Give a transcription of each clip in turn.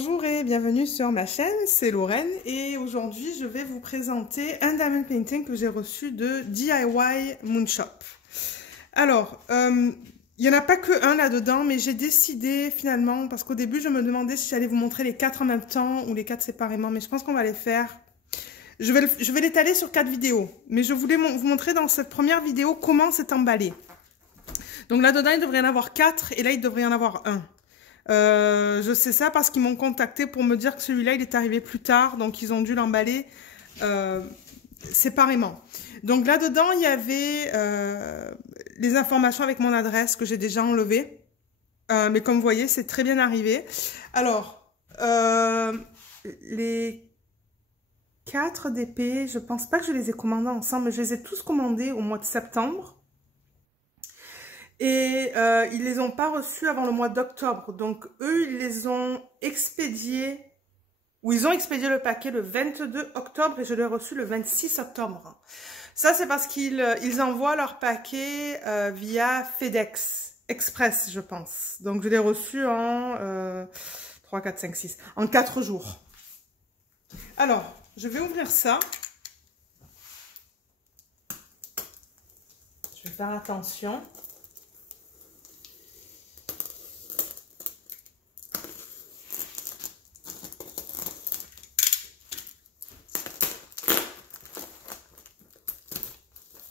Bonjour et bienvenue sur ma chaîne, c'est Lorraine et aujourd'hui je vais vous présenter un diamond painting que j'ai reçu de DIY Moonshop. Alors, il n'y en a pas que un là-dedans, mais j'ai décidé finalement, parce qu'au début je me demandais si j'allais vous montrer les 4 en même temps ou les 4 séparément, mais je pense qu'on va les faire. Je vais l'étaler sur 4 vidéos, mais je voulais vous montrer dans cette première vidéo comment c'est emballé. Donc là-dedans il devrait y en avoir 4 et là il devrait y en avoir un. Je sais ça parce qu'ils m'ont contacté pour me dire que celui-là il est arrivé plus tard, donc ils ont dû l'emballer séparément. Donc là-dedans il y avait les informations avec mon adresse que j'ai déjà enlevées, mais comme vous voyez c'est très bien arrivé. Alors les 4 DP, je pense pas que je les ai commandés ensemble, mais je les ai tous commandés au mois de septembre. Et ils les ont pas reçus avant le mois d'octobre. Donc eux, ils les ont expédiés, ou ils ont expédié le paquet le 22 octobre et je l'ai reçu le 26 octobre. Ça, c'est parce qu'ils envoient leur paquet via FedEx Express, je pense. Donc je l'ai reçu en 3, 4, 5, 6, en 4 jours. Alors, je vais ouvrir ça. Je vais faire attention.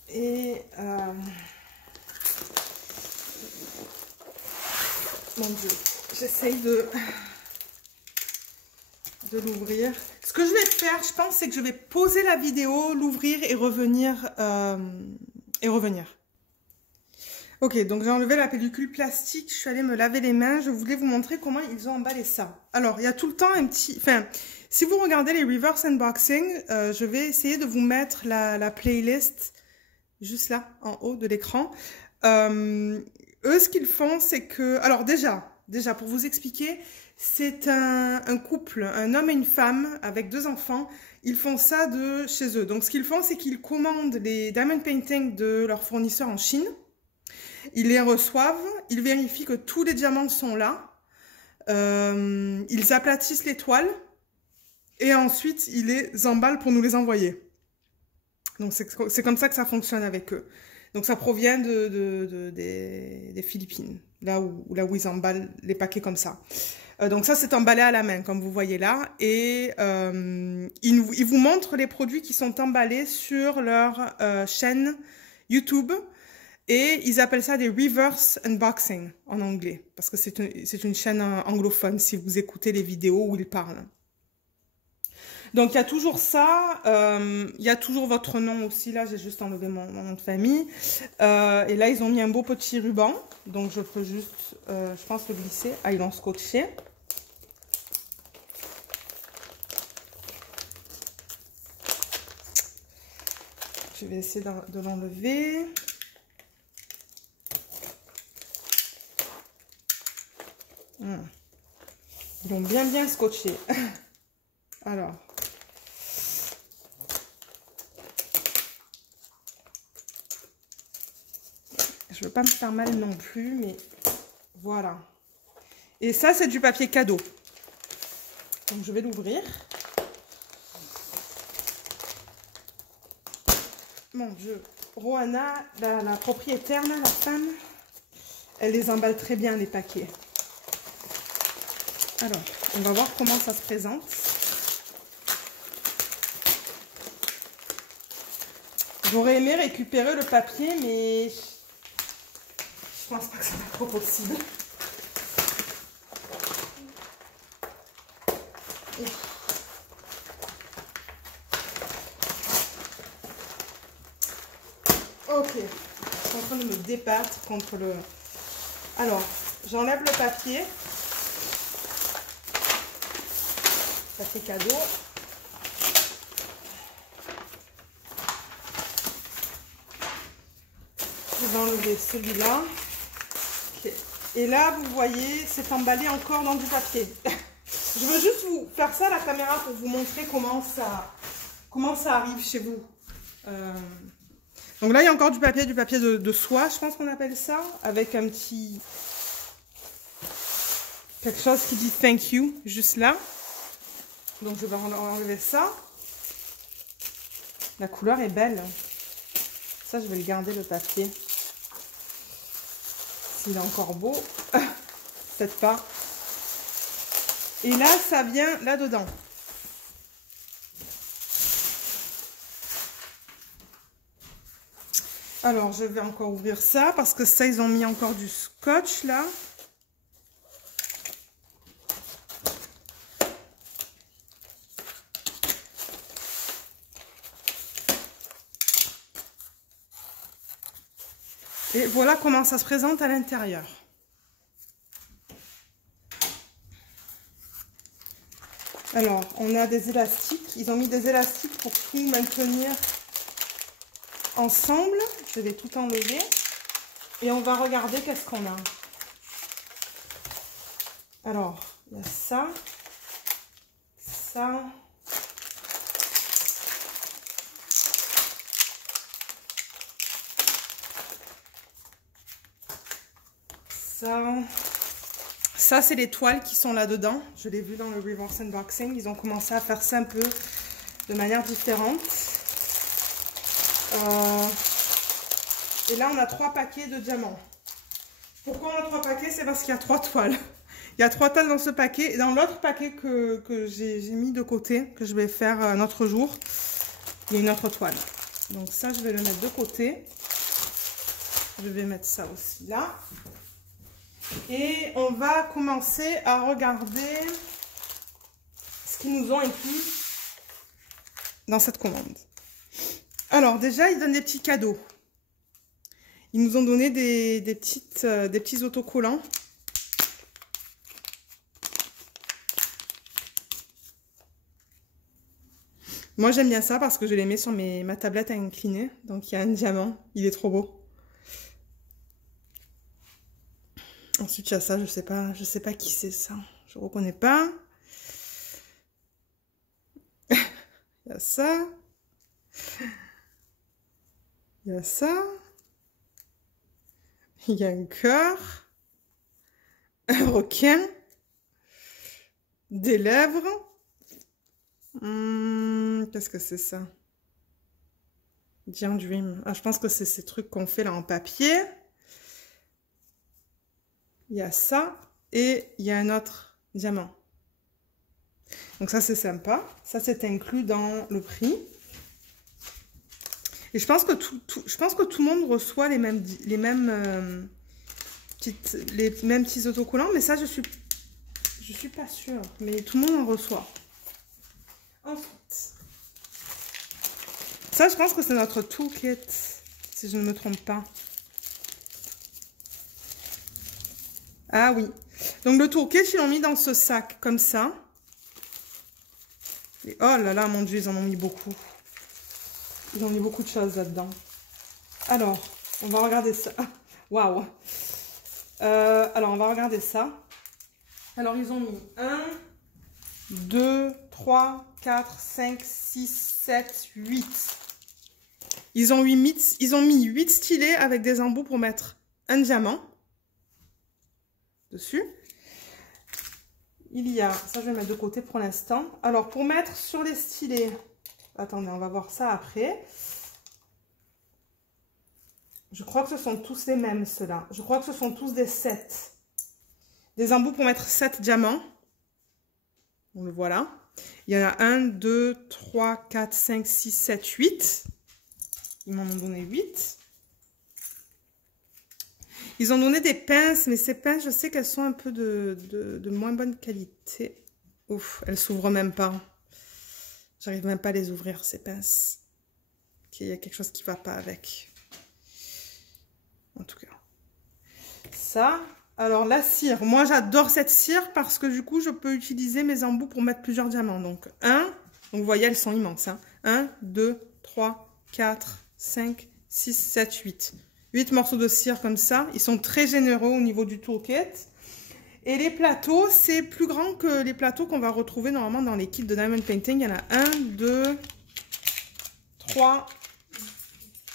Et mon Dieu, j'essaye de l'ouvrir. Ce que je vais faire, je pense, c'est que je vais poser la vidéo, l'ouvrir et revenir. Ok, donc j'ai enlevé la pellicule plastique, je suis allée me laver les mains. Je voulais vous montrer comment ils ont emballé ça. Alors, il y a tout le temps un petit... Enfin, si vous regardez les reverse unboxing, je vais essayer de vous mettre la playlist juste là, en haut de l'écran. Eux, ce qu'ils font, c'est que... Alors déjà, pour vous expliquer, c'est un couple, un homme et une femme, avec 2 enfants. Ils font ça de chez eux. Donc, ce qu'ils font, c'est qu'ils commandent les diamond paintings de leurs fournisseurs en Chine. Ils les reçoivent, ils vérifient que tous les diamants sont là. Ils aplatissent les toiles. Et ensuite, ils les emballent pour nous les envoyer. Donc, c'est comme ça que ça fonctionne avec eux. Donc, ça provient des Philippines, là où ils emballent les paquets comme ça. Donc, ça, c'est emballé à la main, comme vous voyez là. Et ils vous montrent les produits qui sont emballés sur leur chaîne YouTube. Et ils appellent ça des reverse unboxing en anglais. Parce que c'est une chaîne anglophone, si vous écoutez les vidéos où ils parlent. Donc, il y a toujours ça, il y a toujours votre nom aussi, là, j'ai juste enlevé mon nom de famille. Et là, ils ont mis un beau petit ruban, donc je peux juste, je pense, le glisser. Ah, ils l'ont scotché. Je vais essayer de l'enlever. Ils l'ont bien scotché. Alors. Je veux pas me faire mal non plus, mais voilà. Et ça, c'est du papier cadeau. Donc, je vais l'ouvrir. Mon Dieu. Rohanna, la propriétaire, là, la femme, elle les emballe très bien, les paquets. Alors, on va voir comment ça se présente. J'aurais aimé récupérer le papier, mais... je pense pas que ça va être possible. Ok, je suis en train de me débattre contre le... Alors, j'enlève le papier. Papier cadeau. Je vais enlever celui-là. Okay. Et là, vous voyez, c'est emballé encore dans du papier. Je veux juste vous faire ça à la caméra pour vous montrer comment ça arrive chez vous. Donc là, il y a encore du papier de soie, je pense qu'on appelle ça, avec un petit quelque chose qui dit thank you juste là. Donc je vais enlever ça. La couleur est belle. Ça, je vais le garder, le papier. S'il est encore beau. Peut-être pas. Et là, ça vient là-dedans. Alors, je vais encore ouvrir ça parce que ça, ils ont mis encore du scotch là. Et voilà comment ça se présente à l'intérieur. Alors, on a des élastiques. Ils ont mis des élastiques pour tout maintenir ensemble. Je vais tout enlever. Et on va regarder qu'est-ce qu'on a. Alors, il y a ça. Ça. Ça c'est les toiles qui sont là-dedans. Je l'ai vu dans le reverse unboxing. Ils ont commencé à faire ça un peu de manière différente. Et là, on a 3 paquets de diamants. Pourquoi on a 3 paquets? C'est parce qu'il y a 3 toiles. Il y a 3 toiles dans ce paquet. Et dans l'autre paquet que j'ai mis de côté, que je vais faire un autre jour, il y a une autre toile. Donc ça, je vais le mettre de côté. Je vais mettre ça aussi là. Et on va commencer à regarder ce qu'ils nous ont inclus dans cette commande. Alors déjà, ils donnent des petits cadeaux. Ils nous ont donné des petits autocollants. Moi, j'aime bien ça parce que je les mets sur ma tablette à incliner. Donc, il y a un diamant. Il est trop beau. Ensuite, il y a ça, je sais pas qui c'est ça. Je reconnais pas. Il y a ça. Il y a ça. Il y a un cœur. Un requin. Des lèvres. Qu'est-ce que c'est ça? Dear Dream. Ah, je pense que c'est ces trucs qu'on fait là en papier. Il y a ça et il y a un autre diamant. Donc ça, c'est sympa. Ça, c'est inclus dans le prix. Et je pense que tout le monde reçoit les mêmes petits autocollants. Mais ça, je suis pas sûre. Mais tout le monde en reçoit. Ensuite, ça, je pense que c'est notre toolkit, si je ne me trompe pas. Ah oui. Donc le toolkit, ils l'ont mis dans ce sac, comme ça. Et oh là là, mon Dieu, ils en ont mis beaucoup. Ils ont mis beaucoup de choses là-dedans. Alors, on va regarder ça. Waouh. Alors, on va regarder ça. Alors, ils ont mis 1, 2, 3, 4, 5, 6, 7, 8. Ils ont mis 8 stylets avec des embouts pour mettre un diamant dessus. Il y a, ça je vais mettre de côté pour l'instant. Alors pour mettre sur les stylets, attendez, on va voir ça après. Je crois que ce sont tous les mêmes ceux-là. Je crois que ce sont tous des 7. Des embouts pour mettre 7 diamants. On le voit là. Il y en a 1, 2, 3, 4, 5, 6, 7, 8. Ils m'en ont donné 8. Ils ont donné des pinces, mais ces pinces, je sais qu'elles sont un peu de moins bonne qualité. Ouf, elles s'ouvrent même pas. J'arrive même pas à les ouvrir, ces pinces. Ok, il y a quelque chose qui va pas avec. En tout cas. Ça. Alors, la cire. Moi, j'adore cette cire parce que du coup, je peux utiliser mes embouts pour mettre plusieurs diamants. Donc, 1. Donc, vous voyez, elles sont immenses. Hein. 1, 2, 3, 4, 5, 6, 7, 8. 8 morceaux de cire comme ça. Ils sont très généreux au niveau du toolkit. Et les plateaux, c'est plus grand que les plateaux qu'on va retrouver normalement dans les kits de Diamond Painting. Il y en a 1, 2, 3,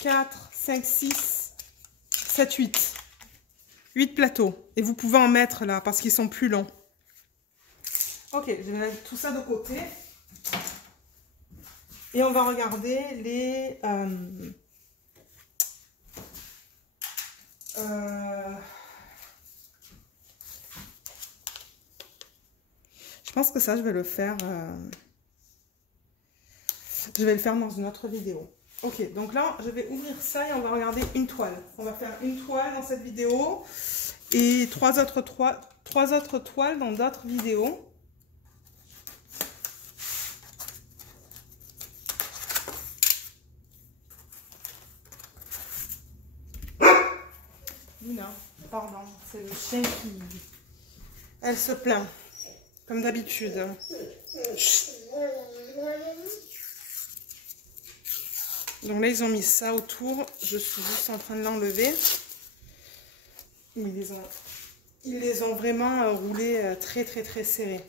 4, 5, 6, 7, 8. 8 plateaux. Et vous pouvez en mettre là parce qu'ils sont plus longs. Ok, je vais mettre tout ça de côté. Et on va regarder les... je pense que ça, je vais le faire... je vais le faire dans une autre vidéo. Ok, donc là, je vais ouvrir ça et on va regarder une toile. On va faire une toile dans cette vidéo et trois autres toiles dans d'autres vidéos. Luna, pardon, c'est le chien qui... Elle se plaint, comme d'habitude. Donc là, ils ont mis ça autour. Je suis juste en train de l'enlever. Ils les ont vraiment roulés très serrés.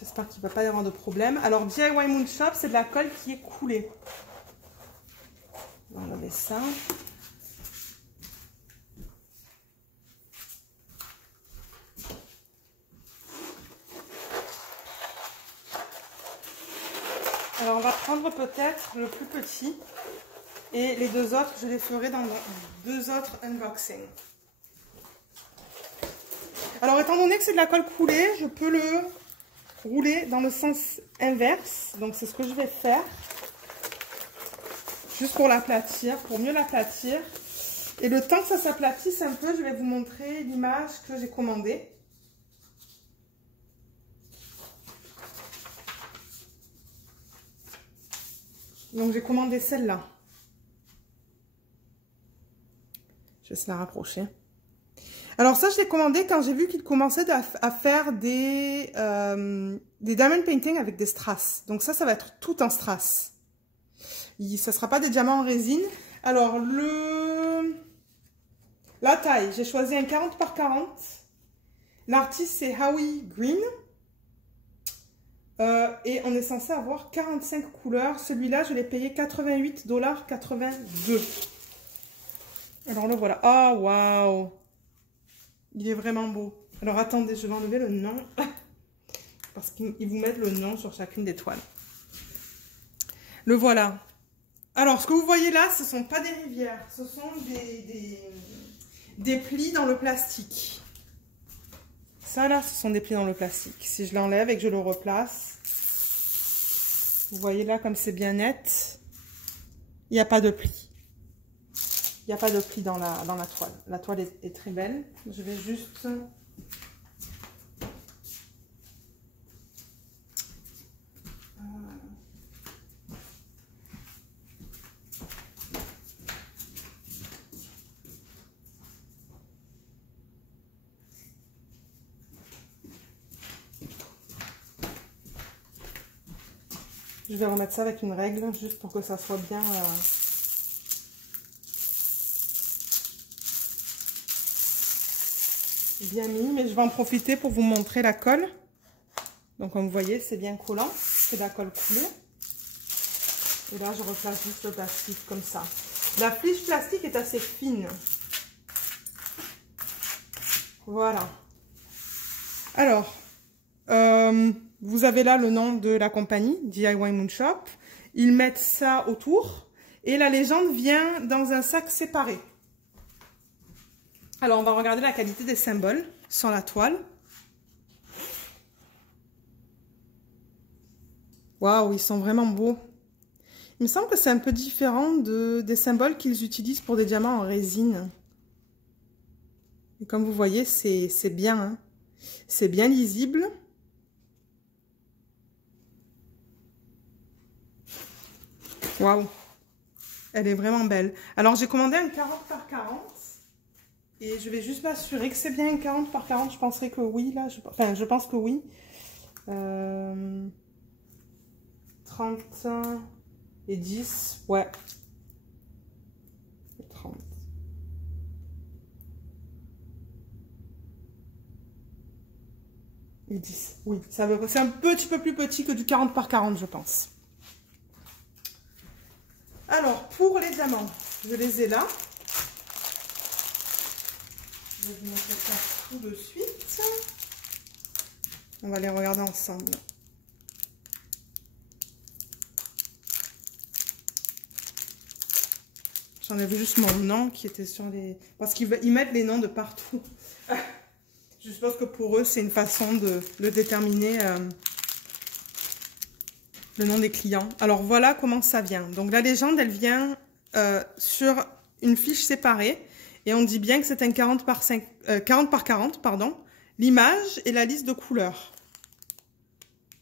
J'espère qu'il ne va pas y avoir de problème. Alors, DIY Moon Shop, c'est de la colle qui est coulée. On va enlever ça. Alors, on va prendre peut-être le plus petit. Et les deux autres, je les ferai dans deux autres unboxings. Alors, étant donné que c'est de la colle coulée, je peux le rouler dans le sens inverse. Donc, c'est ce que je vais faire. Juste pour l'aplatir, pour mieux l'aplatir. Et le temps que ça s'aplatisse un peu, je vais vous montrer l'image que j'ai commandée. Donc, j'ai commandé celle-là. Je vais se la rapprocher. Alors ça, je l'ai commandé quand j'ai vu qu'il commençait à faire des diamond painting avec des strass. Donc ça va être tout en strass. Ça ne sera pas des diamants en résine. Alors, la taille, j'ai choisi un 40 par 40. L'artiste, c'est Howie Green. Et on est censé avoir 45 couleurs. Celui-là, je l'ai payé 88,82 $. Alors le voilà. Oh, waouh! Il est vraiment beau. Alors attendez, je vais enlever le nom. Parce qu'ils vous mettent le nom sur chacune des toiles. Le voilà. Alors, ce que vous voyez là, ce ne sont pas des rivières. Ce sont des plis dans le plastique. Ça là, ce sont des plis dans le plastique. Si je l'enlève et que je le replace, vous voyez là comme c'est bien net, il n'y a pas de plis. Il n'y a pas de plis dans la toile. La toile est très belle. Je vais juste... Je vais remettre ça avec une règle, juste pour que ça soit bien... bien mis, mais je vais en profiter pour vous montrer la colle. Donc comme vous voyez, c'est bien collant, c'est de la colle coulée. Et là, je replace juste le plastique comme ça. La fiche plastique est assez fine. Voilà. Alors, vous avez là le nom de la compagnie, DIY Moon Shop. Ils mettent ça autour et la légende vient dans un sac séparé. Alors, on va regarder la qualité des symboles sur la toile. Waouh, ils sont vraiment beaux. Il me semble que c'est un peu différent des symboles qu'ils utilisent pour des diamants en résine. Et comme vous voyez, c'est bien. Hein. C'est bien lisible. Waouh, elle est vraiment belle. Alors, j'ai commandé un 40 par 40. Et je vais juste m'assurer que c'est bien un 40 par 40. Je penserais que oui, là. Enfin, je pense que oui. 30 et 10. Ouais. Et 30. Et 10. Oui. C'est un petit peu plus petit que du 40 par 40, je pense. Alors, pour les diamants, je les ai là. Je vais vous montrer ça tout de suite. On va les regarder ensemble. J'enlève juste mon nom qui était sur les... Parce qu'ils mettent les noms de partout. Je suppose que pour eux, c'est une façon de déterminer le nom des clients. Alors, voilà comment ça vient. Donc, la légende, elle vient sur une fiche séparée. Et on dit bien que c'est un 40 par 40, pardon. L'image et la liste de couleurs.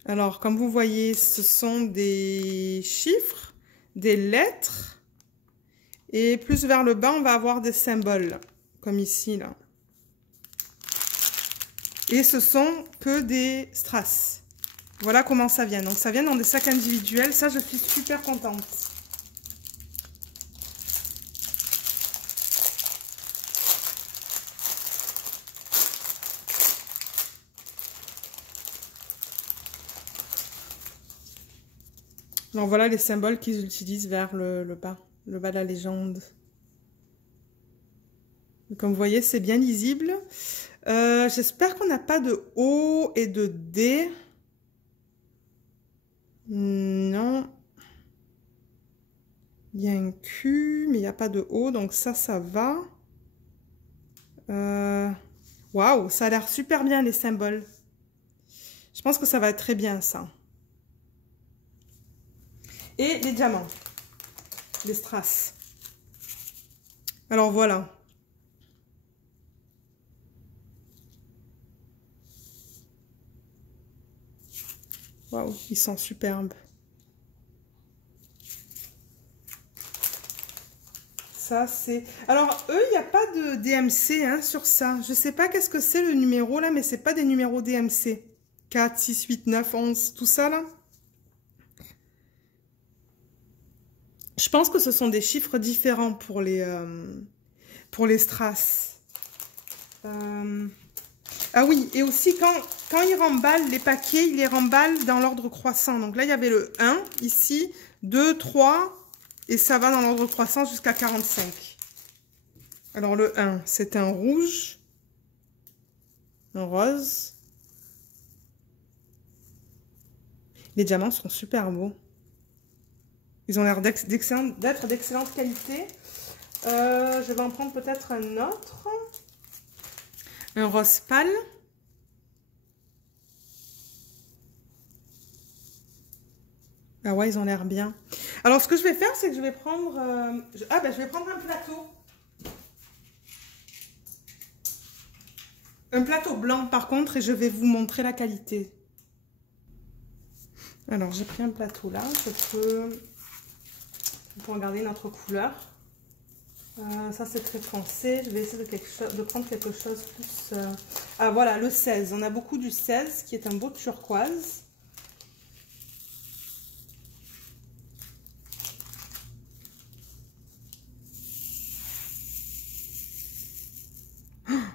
Alors, comme vous voyez, ce sont des chiffres, des lettres. Et plus vers le bas, on va avoir des symboles, comme ici, là. Et ce sont que des strass. Voilà comment ça vient. Donc, ça vient dans des sacs individuels. Ça, je suis super contente. Donc, voilà les symboles qu'ils utilisent vers le bas de la légende. Comme vous voyez, c'est bien lisible. J'espère qu'on n'a pas de O et de D. Non. Il y a un Q, mais il n'y a pas de O, donc ça va. Waouh, ça a l'air super bien, les symboles. Je pense que ça va être très bien, ça. Et les diamants. Les strass. Alors, voilà. Waouh, ils sont superbes. Ça, c'est... Alors, eux, il n'y a pas de DMC hein, sur ça. Je ne sais pas qu'est-ce que c'est le numéro, là, mais c'est pas des numéros DMC. 4, 6, 8, 9, 11, tout ça, là. Je pense que ce sont des chiffres différents pour les strass. Ah oui, et aussi, quand ils remballent les paquets, ils les remballent dans l'ordre croissant. Donc là, il y avait le 1, ici, 2, 3, et ça va dans l'ordre croissant jusqu'à 45. Alors le 1, c'est un rouge, un rose. Les diamants sont super beaux. Ils ont l'air d'être d'excellente qualité. Je vais en prendre peut-être un autre. Un rose pâle. Ah ouais, ils ont l'air bien. Alors, ce que je vais faire, c'est que je vais prendre... je vais prendre un plateau. Un plateau blanc, par contre, et je vais vous montrer la qualité. Alors, j'ai pris un plateau là. On peut regarder notre couleur. Ça, c'est très foncé. Je vais essayer de prendre quelque chose plus... Ah, voilà, le 16. On a beaucoup du 16, qui est un beau turquoise.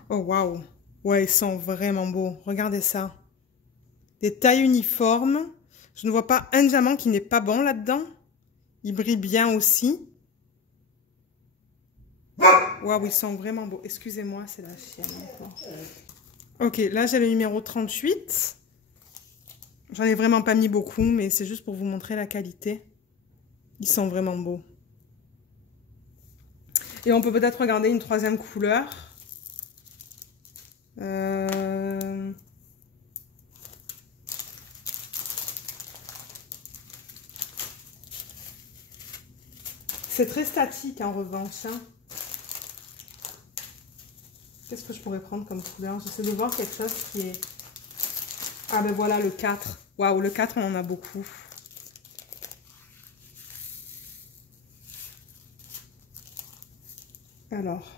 Oh, waouh! Ouais, ils sont vraiment beaux. Regardez ça. Des tailles uniformes. Je ne vois pas un diamant qui n'est pas bon là-dedans. Il brille bien aussi. Waouh, ils sont vraiment beaux. Excusez-moi, c'est la chienne encore. Ok, là j'ai le numéro 38. J'en ai vraiment pas mis beaucoup, mais c'est juste pour vous montrer la qualité. Ils sont vraiment beaux. Et on peut peut-être regarder une troisième couleur. C'est très statique en revanche. Hein. Qu'est-ce que je pourrais prendre comme couleur? J'essaie de voir quelque chose qui est... Ah ben voilà le 4. Waouh, le 4 on en a beaucoup. Alors...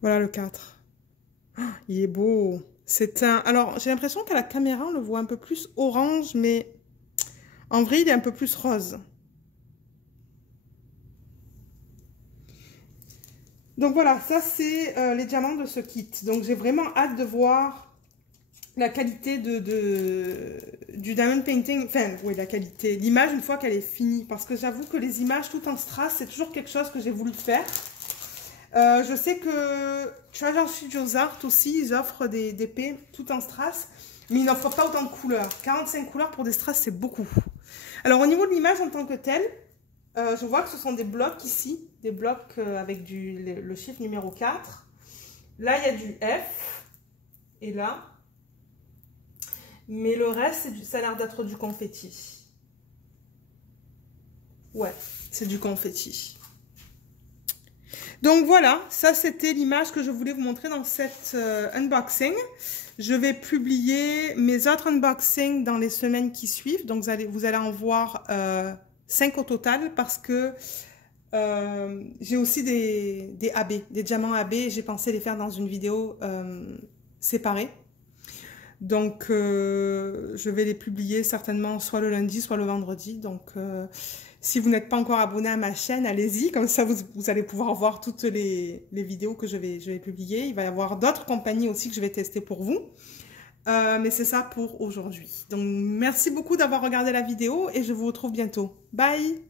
Voilà le 4. Oh, il est beau. C'est un... Alors, j'ai l'impression qu'à la caméra, on le voit un peu plus orange, mais en vrai, il est un peu plus rose. Donc voilà, ça, c'est les diamants de ce kit. Donc, j'ai vraiment hâte de voir la qualité du diamond painting, enfin, oui, la qualité, l'image une fois qu'elle est finie. Parce que j'avoue que les images tout en strass, c'est toujours quelque chose que j'ai voulu faire. Je sais que Treasure Studios Art aussi, ils offrent des épées tout en strass, mais ils n'offrent pas autant de couleurs. 45 couleurs pour des strass, c'est beaucoup. Alors, au niveau de l'image en tant que telle, je vois que ce sont des blocs ici, des blocs avec le chiffre numéro 4. Là, il y a du F, et là. Mais le reste, ça a l'air d'être du confetti. Ouais, c'est du confetti. Donc voilà, ça c'était l'image que je voulais vous montrer dans cette unboxing. Je vais publier mes autres unboxings dans les semaines qui suivent. Donc vous allez en voir 5 au total parce que j'ai aussi des AB, des diamants AB. J'ai pensé les faire dans une vidéo séparée. Donc je vais les publier certainement soit le lundi, soit le vendredi. Donc si vous n'êtes pas encore abonné à ma chaîne, allez-y, comme ça vous allez pouvoir voir toutes les vidéos que je vais publier. Il va y avoir d'autres compagnies aussi que je vais tester pour vous. Mais c'est ça pour aujourd'hui. Donc merci beaucoup d'avoir regardé la vidéo et je vous retrouve bientôt. Bye!